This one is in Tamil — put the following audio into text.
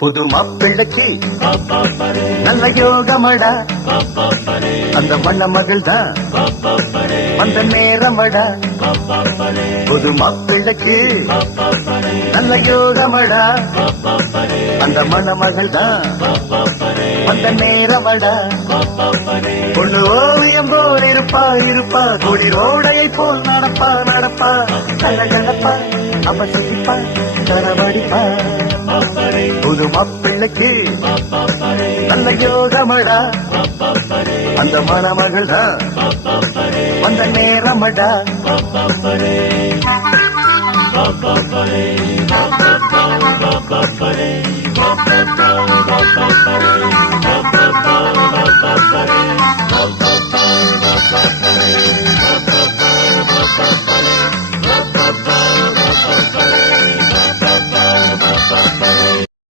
புது மாப்பிள்ளைக்கு நல்ல யோகமடா, அந்த மண்ண மகள் தான் அந்த நேரமடா. புது மாப்பிள்ளைக்கு நல்ல யோகமடா, அந்த மண மகள் தான் அந்த நேரமடா. பொண்ணு ஓவியம் போல் இருப்பா இருப்பா, கொடி ரோடையை போல் நடப்பா நடப்பா, கலகலப்பா அவ சிரிப்பா தரவடிப்பா. புது மாப்பிள்ளைக்கு நல்ல யோகமடா, அந்த மணமகள் தான் அந்த நேரமடா.